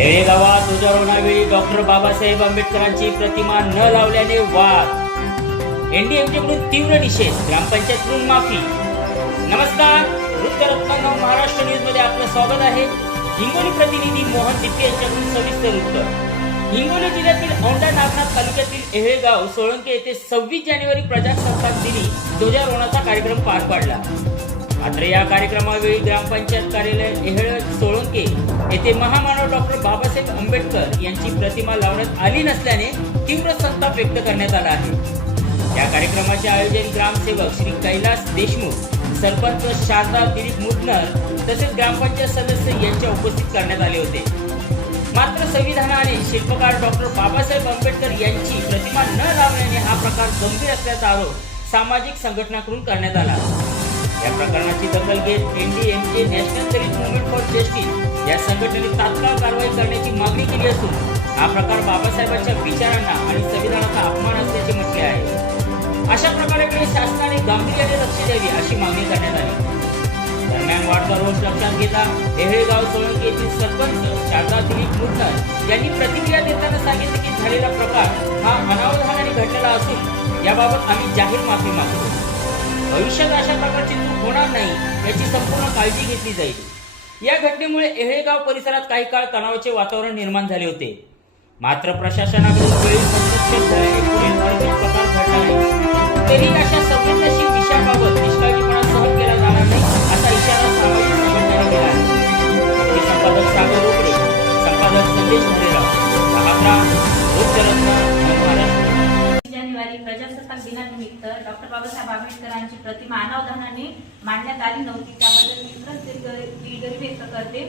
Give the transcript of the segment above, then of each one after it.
गावात ध्वजारोहणावेळी डॉक्टर बाबासाहेब आंबेडकरांची प्रतिमा न लावल्याने वाद. एनडीएमकेकडून तीव्र निषेध. ग्रामपंचायतकडून माफी. नमस्कार. वृत्तरत्न महाराष्ट्र न्यूजमध्ये आपलं स्वागत आहे. हिंगोली प्रतिनिधी मोहन दिप्ते यांच्याकडून सविस्तर उत्तर. हिंगोली जिल्ह्यातील औंढा नागनाथ तालुक्यातील एहेगाव सोळंके येथे सव्वीस जानेवारी प्रजासत्ताक दिनी ध्वजारोहणाचा कार्यक्रम पार पाडला. मात्र या कार्यक्रमावेळी ग्रामपंचायत कार्यालय एहळ सोळंके येथे महामानव डॉक्टर बाबासाहेब आंबेडकर यांची प्रतिमा लावण्यात आली नसल्याने तीव्र संताप व्यक्त करण्यात आला आहे. या कार्यक्रमाचे आयोजन ग्रामसेवक श्री कैलास देशमुख सरपंच शारदा दिलीप मुटनर तसेच ग्रामपंचायत सदस्य यांच्या उपस्थित करण्यात आले होते. मात्र संविधानाने शिल्पकार डॉक्टर बाबासाहेब आंबेडकर यांची प्रतिमा न लावल्याने हा प्रकार गंभीर असल्याचा आरोप सामाजिक संघटनाकडून करण्यात आला. या प्रकरणाची दखल घेत एनडीएमचे national Dalit movement for justice या संघटनेने तात्काळ कारवाई करण्याची मागणी केली असून हा प्रकार बाबासाहेबांच्या विचारांना आणि संविधानाचा अपमान असल्याचे म्हटले आहे. अशा प्रकाराकडे शासनाने गांभीर्याने लक्ष द्यावे अशी मागणी करण्यात आली. दरम्यान वाढता रोष लक्षात घेता एहेगाव सोळंकी येथील सरपंच शारदा दिलीप मुदनर यांनी प्रतिक्रिया देताना सांगितले की झालेला प्रकार हा अनावधानाने घडलेला असून याबाबत आम्ही जाहीर माफी मागतो. भविष्यात अशा प्रकारची चूक होणार नाही याची संपूर्ण काळजी घेतली जाईल. या घटनेमुळे एहेगाव परिसरात काही काळ तणावाचे वातावरण निर्माण झाले होते. मात्र प्रशासनाकडून वेळीच तरी अशा संवेदनशील विषयाबाबत निष्काळजीपणा सहन केला जाणार नाही असा इशारा सामाजिक संघटनेने दिला आहे. संपादक सागर रोकडे संपादक संदेश भरेराव महात्मा वृत्तरत्न प्रजासत्ताक दिनानिमित्त डॉक्टर बाबासाहेब आंबेडकरांची प्रतिमा अनावधानाने मांडण्यात आली नव्हती. त्याबद्दल मी खरंच दिलगिरी व्यक्त करते.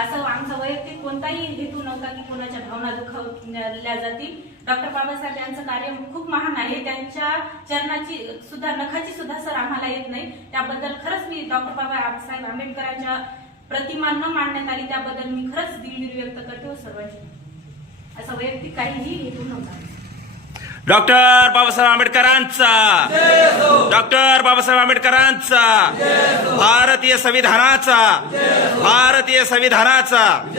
असं आमचा वैयक्तिक कोणताही हेतू नव्हता की कोणाच्या भावना दुखावल्या जातील. डॉक्टर बाबासाहेब यांचं कार्य खूप महान आहे. त्यांच्या चरणाची सुद्धा नखाची सुद्धा सर आम्हाला येत नाही. त्याबद्दल खरंच मी डॉक्टर बाबासाहेब आंबेडकरांच्या प्रतिमा न मांडण्यात आली. त्याबद्दल मी खरंच दिलगिरी व्यक्त करते हो सर्वांची असं वैयक्तिक काहीही हेतू नव्हता. डॉक्टर बाबासाहेब आंबेडकरांचा. डॉक्टर बाबासाहेब आंबेडकरांचा. भारतीय संविधानाचा. भारतीय संविधानाचा.